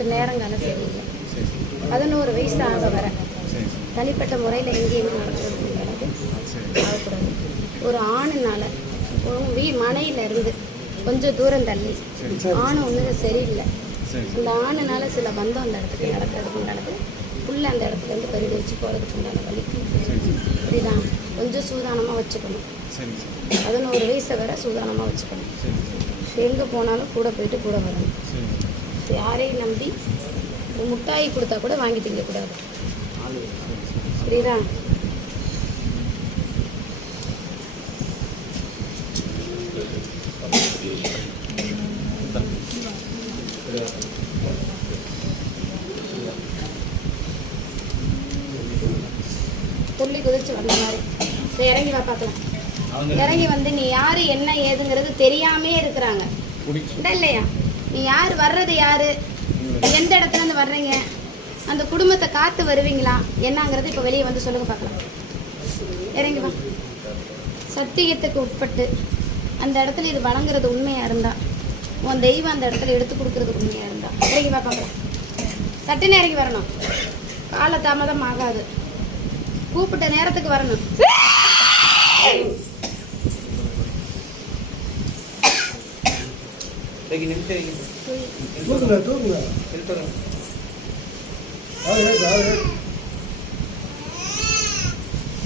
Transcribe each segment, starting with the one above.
கொஞ்சம் சரியில்லை சரி சரி. பதினோரு வயசு ஆக வர தனிப்பட்ட முறையில் எங்கேயுமே நடக்கிறது ஆகக்கூடாது. ஒரு ஆணுனால வீ மனையில இருந்து கொஞ்சம் தூரம் தள்ளி ஆணு ஒன்று சரியில்லை. சரி. அந்த ஆணுனால சில பந்தம் அந்த இடத்துக்கு நடக்கிறதுக்கு உண்டானது. புள்ள அந்த இடத்துல இருந்து பெருகு வச்சு போகிறதுக்கு உண்டான வழி. புரியுதா கொஞ்சம் சூதானமாக வச்சுக்கணும். பதினோரு வயசை வரை சூதானமாக வச்சுக்கணும். எங்கே போனாலும் கூட போயிட்டு கூட வரணும். யாரையும் நம்பி? ஒரு முட்டாய் கொடுத்தா கூட வாங்கி திங்கக்கூடாது. புரியுதா? துள்ளி குதிச்சு வந்த மாதிரி. இறங்கி வா பார்க்கலாம். இறங்கி வந்து நீ யாரு என்ன ஏதுங்கிறது தெரியாமே இருக்கிறாங்க. இல்லையா யார்? வர்றது யாரு? எந்த இடத்துல இருந்து வர்றீங்க? அந்த குடும்பத்தை காத்து வருவீங்களா? என்னங்கிறது இப்போ வெளியே வந்து சொல்லுங்க பார்க்கலாம் இறங்கிவா சத்தியத்துக்கு உட்பட்டு அந்த இடத்துல இது வழங்குறது உண்மையா இருந்தா உன் தெய்வம் அந்த இடத்துல எடுத்து கொடுக்கறது உண்மையா இருந்தா. இறங்கி வா பார்க்கலாம் சட்டுன்னு இறங்கி வரணும். கால தாமதம் ஆகாது. கூப்பிட்ட நேரத்துக்கு வரணும். தூக்குங்க தூக்குங்க அது ஏத்து, அது ஏத்து.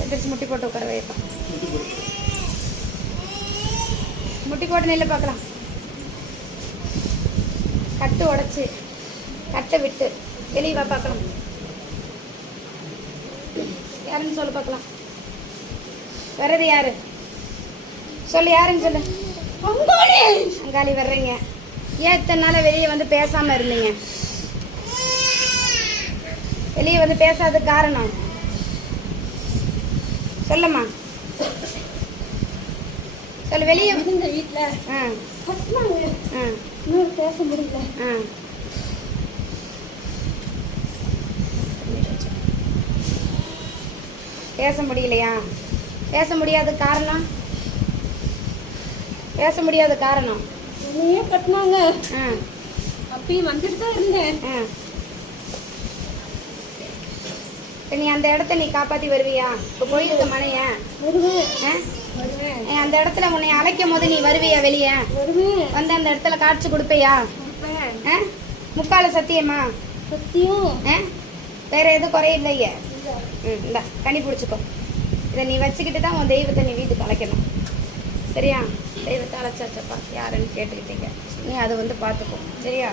எந்திரிச்சு முட்டி போட்டு உட்கார வைப்பா முட்டி போட்டு நெல்ல பார்க்கலாம். கட்டு உடைச்சு கட்டை விட்டு வெளியே வா பார்க்கலாம். யாருன்னு சொல்லு பார்க்கலாம். வர்றது யாரு? சொல்லு யாருன்னு சொல்லு. அங்காளி வர்றீங்க. ஏன் இத்தனை நாளா வெளியே வந்து பேசாம இருந்தீங்க? வெளியே வந்து பேசாததுக்கு காரணம்? சொல்லுமா சொல்லு வெளியே இருந்த வீட்ல ஆ. ஆ இன்னும் பேச முடியல ஆ. பேச முடியலையா? பேச முடியாத காரணம்? பேச முடியாத காரணம். என்னையே கட்டினாங்க. அப்பயும் வந்துட்டு தான் இருந்தேன். இப்ப நீ அந்த இடத்த நீ காப்பாத்தி வருவியா? இப்போ போயிருக்க மனைய. வருவேன். அந்த இடத்துல உன்னை அழைக்கும் போது நீ வருவியா வெளியே? வருவேன். வந்து அந்த இடத்துல காட்சி கொடுப்பியா? முக்கால சத்தியமா? சத்தியம்? வேற எதுவும் குறையில்லையே? ம் இந்தா கனி பிடிச்சிக்கோ. இதை நீ வச்சுக்கிட்டு தான் உன் தெய்வத்தை நீ வீட்டுக்கு அழைக்கணும். சரியா? தெய்வத்தை அழைச்சாச்சப்பா யாருன்னு கேட்டுக்கிட்டீங்க. நீ அதை வந்து பார்த்துக்கோ. சரியா?